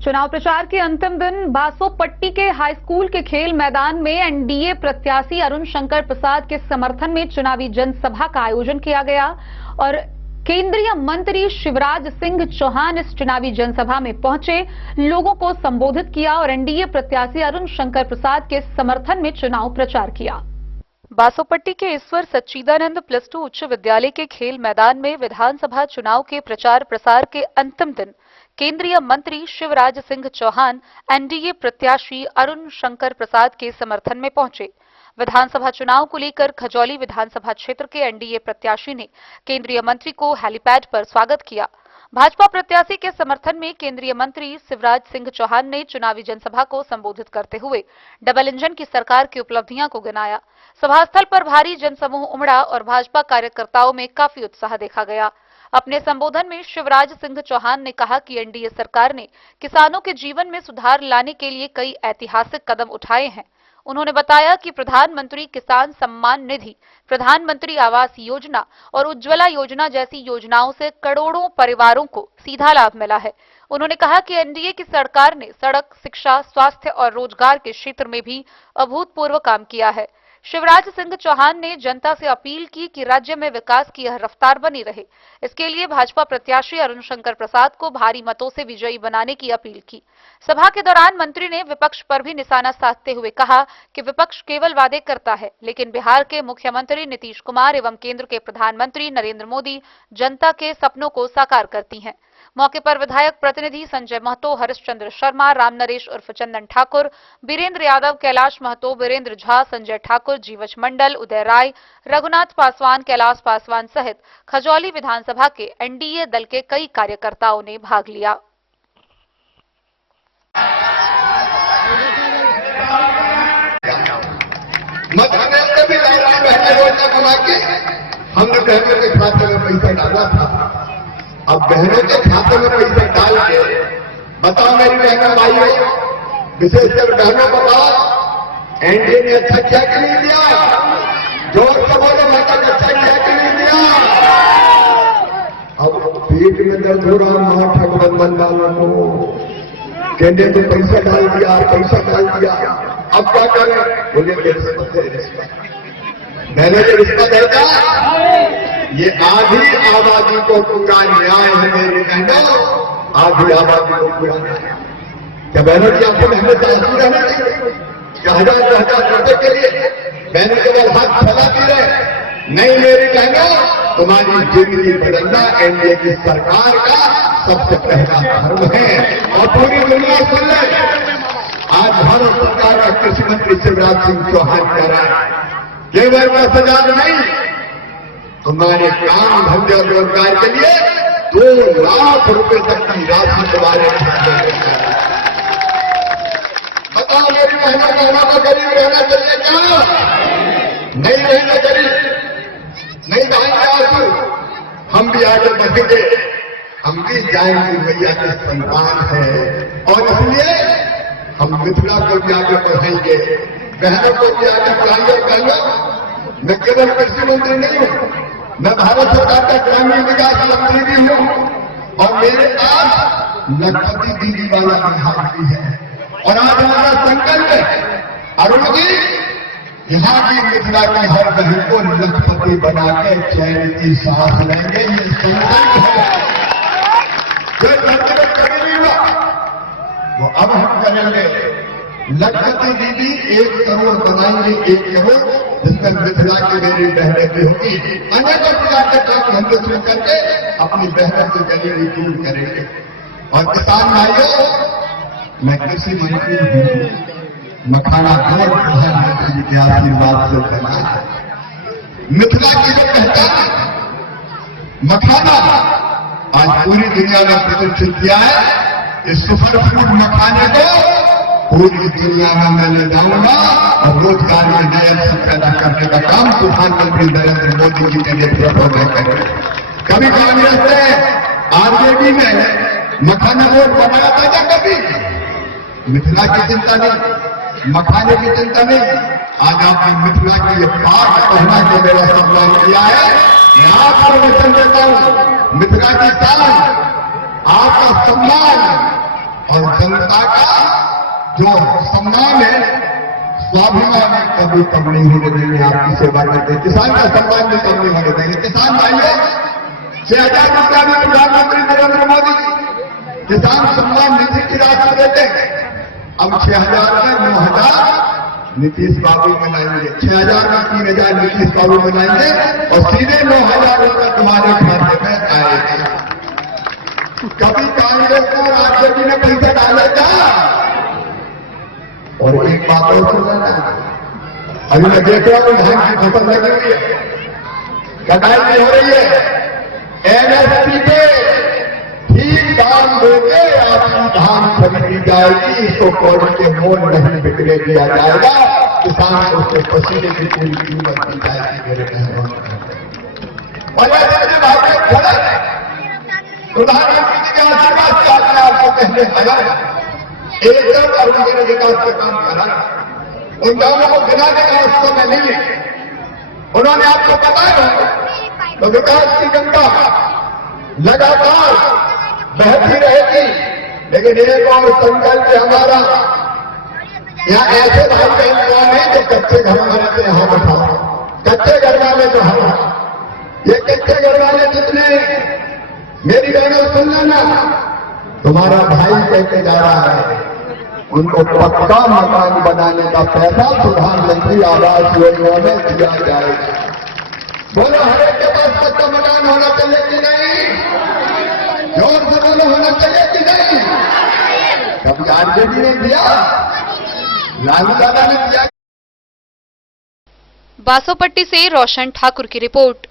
चुनाव प्रचार के अंतिम दिन बासोपट्टी के हाई स्कूल के खेल मैदान में एनडीए प्रत्याशी अरुण शंकर प्रसाद के समर्थन में चुनावी जनसभा का आयोजन किया गया और केंद्रीय मंत्री शिवराज सिंह चौहान इस चुनावी जनसभा में पहुंचे, लोगों को संबोधित किया और एनडीए प्रत्याशी अरुण शंकर प्रसाद के समर्थन में चुनाव प्रचार किया। बासोपट्टी के ईश्वर सच्चिदानंद +2 उच्च विद्यालय के खेल मैदान में विधानसभा चुनाव के प्रचार प्रसार के अंतिम दिन केंद्रीय मंत्री शिवराज सिंह चौहान एनडीए प्रत्याशी अरुण शंकर प्रसाद के समर्थन में पहुंचे। विधानसभा चुनाव को लेकर खजौली विधानसभा क्षेत्र के एनडीए प्रत्याशी ने केंद्रीय मंत्री को हेलीपैड पर स्वागत किया। भाजपा प्रत्याशी के समर्थन में केंद्रीय मंत्री शिवराज सिंह चौहान ने चुनावी जनसभा को संबोधित करते हुए डबल इंजन की सरकार की उपलब्धियां को गिनाया। सभास्थल पर भारी जनसमूह उमड़ा और भाजपा कार्यकर्ताओं में काफी उत्साह देखा गया। अपने संबोधन में शिवराज सिंह चौहान ने कहा कि एनडीए सरकार ने किसानों के जीवन में सुधार लाने के लिए कई ऐतिहासिक कदम उठाए हैं। उन्होंने बताया कि प्रधानमंत्री किसान सम्मान निधि, प्रधानमंत्री आवास योजना और उज्ज्वला योजना जैसी योजनाओं से करोड़ों परिवारों को सीधा लाभ मिला है। उन्होंने कहा कि एनडीए की सरकार ने सड़क, शिक्षा, स्वास्थ्य और रोजगार के क्षेत्र में भी अभूतपूर्व काम किया है। शिवराज सिंह चौहान ने जनता से अपील की कि राज्य में विकास की यह रफ्तार बनी रहे। इसके लिए भाजपा प्रत्याशी अरुण शंकर प्रसाद को भारी मतों से विजयी बनाने की अपील की। सभा के दौरान मंत्री ने विपक्ष पर भी निशाना साधते हुए कहा कि विपक्ष केवल वादे करता है, लेकिन बिहार के मुख्यमंत्री नीतीश कुमार एवं केंद्र के प्रधानमंत्री नरेंद्र मोदी जनता के सपनों को साकार करती हैं। मौके पर विधायक प्रतिनिधि संजय महतो, हरिश्चंद्र शर्मा, राम नरेश उर्फ चंदन ठाकुर, वीरेंद्र यादव, कैलाश महतो, वीरेंद्र झा, संजय ठाकुर, जीवच मंडल, उदय राय, रघुनाथ पासवान, कैलाश पासवान सहित खजौली विधानसभा के एनडीए दल के कई कार्यकर्ताओं ने भाग लिया। हमने बहनों के खाते में पैसा डाला था, अब बहनों के खाते में पैसा डाल के बताओ मेरी बहनों भाइयों, विशेषकर बहनों बताओ, एनडीए ने अच्छा क्या कि नहीं दिया? जोर से बोलो, मतलब अच्छा क्या कि नहीं दिया? अब पेट में दर्द हो रहा, मां ठगबंधन वालों को कहने तो पैसा डाल दिया, पैसा डाल दिया, अब क्या करें? बोले रिश्वत है, रिश्वत। मैंने जो रिश्वत है ये आधी आबादी को पूरा न्याय है मेरी बहनों, आधी आबादी को पूरा न्याय। क्या बहनों की आपको मेहनत आंसू रहने चाहिए? क्या हजार रुपए के लिए बहनों केवल हाथ फैलाती रहे? नहीं मेरी बहनों, तुम्हारी जिंदगी बदलना एनडीए की सरकार का सबसे पहला धर्म है। और पूरी दुनिया सुन ले, आज भारत सरकार का कृषि मंत्री शिवराज सिंह चौहान कह रहा है केवल 10,000 नहीं, तुम्हारे काम धंधे और रोजगार के लिए 2 लाख रुपए तक की राशि तुम्हारे बताओ मेरी बहनों का हमारा गरीब रहना चाहिए क्या? नहीं रहना गरीब, नहीं बहाएंगे आंसू, हम भी आगे बढ़ेंगे, हम भी जाएंगे, मैया के संतान है और इसलिए हम मिथिला को भी आगे बढ़ाएंगे, बहनों को भी आगे बढ़ाएंगे। बहनों, मैं केवल कृषि मंत्री नहीं हूं, मैं भारत सरकार का ग्रामीण विकास मंत्री भी हूं और मेरे पास लखपति दीदी वाला विभाग भी है। और आज हमारा संकल्प है अरुण जी, यहाँ की मिथिला की हर बहन को लखपति बना के चैन की सांस लेंगे, ये संकल्प है। जो संकल्प कभी नहीं हुआ वो अब हम करेंगे। लखपति दीदी 1 करोड़ बनाएंगे, 1 करोड़, जिसमें मिथिला की मेरी बहनें भी होगी। अनेकों प्रकार के काम हम लोग शुरू करके अपनी बहनों की गरीबी दूर करेंगे। और किसान भाइयों, मैं कृषि मंत्री हूं, मखाना गोद प्रधानमंत्री के आशीर्वाद से बना है। मिथिला की जो पहचान मखाना आज पूरी दुनिया में प्रतिष्ठित किया है। इस सुपर फूड मखाने को पूरी दुनिया में मैं ले जाऊंगा और रोजगार में नए अवसर पैदा करने का काम प्रधानमंत्री नरेंद्र मोदी जी के नेतृत्व में करेंगे। कभी कांग्रेस ने आरजेडी में मखाना बोर्ड बनाया था क्या? कभी मिथिला की चिंता नहीं, मखाने की चिंता नहीं। आज आपने मिथिला की ये पाक पहना के मेरा सम्मान किया है। मैं आपको वचन देता हूं, मिथिला की शान, आपका सम्मान और जनता का जो सम्मान है, स्वाभिमान है, कभी कम नहीं होने देंगे। आपकी सेवा करते किसान का सम्मान भी कम नहीं होने देंगे। किसान भाइयों, 6,000 रुपया में प्रधानमंत्री नरेंद्र मोदी किसान सम्मान निधि की राशि देते हैं। अब 6,000 में 9,000 नीतीश बाबू बनाएंगे, 6,000 में 3,000 नीतीश बाबू बनाएंगे और सीधे 9,000 रुपये तुम्हारे खाते में आएगा। कभी कांग्रेस को राजनीति में पैसा डालेगा। और एक बात और सुन लेना, अभी मैं देख रहा हूं धान की फसल लगी हुई है, कटाई नहीं हो रही है। एमएसपी पे ठीक दाम देके आपकी धान खरीदी जाएगी, इसको कौड़ी के मोल नहीं बिकने दिया जाएगा। किसान को उसके पसीने की पूरी कीमत दी जाएगी। मेरे मेहमान और ऐसे भाई खड़े प्रधानमंत्री जी के आशीर्वाद से आपने आपको कहने आया एकदम अरुण जी ने विकास का काम करा। उन गांवों को गिनाने का उस समय नहीं है। उन्होंने आपको बताया तो विकास की गंगा लगातार बहती रहेगी। लेकिन एक और संकल्प है हमारा, यहाँ ऐसे भाई बहन कौन है जो कच्चे घर वाले से यहाँ बैठा, कच्चे घर वाले जो हम, ये कच्चे घर वाले जितने, मेरी बहनों सुन लेना, तुम्हारा भाई कहते जा रहा है उनको पक्का मकान बनाने का पैसा प्रधानमंत्री आवास योजना में दिया जाएगा। बोलो हर एक के पास पक्का मकान होना चाहिए कि नहीं? जोर से बोलो, होना चाहिए कि नहीं? कभी आरजेडी ने दिया, लालू दादा ने दिया। बासोपट्टी से रोशन ठाकुर की रिपोर्ट।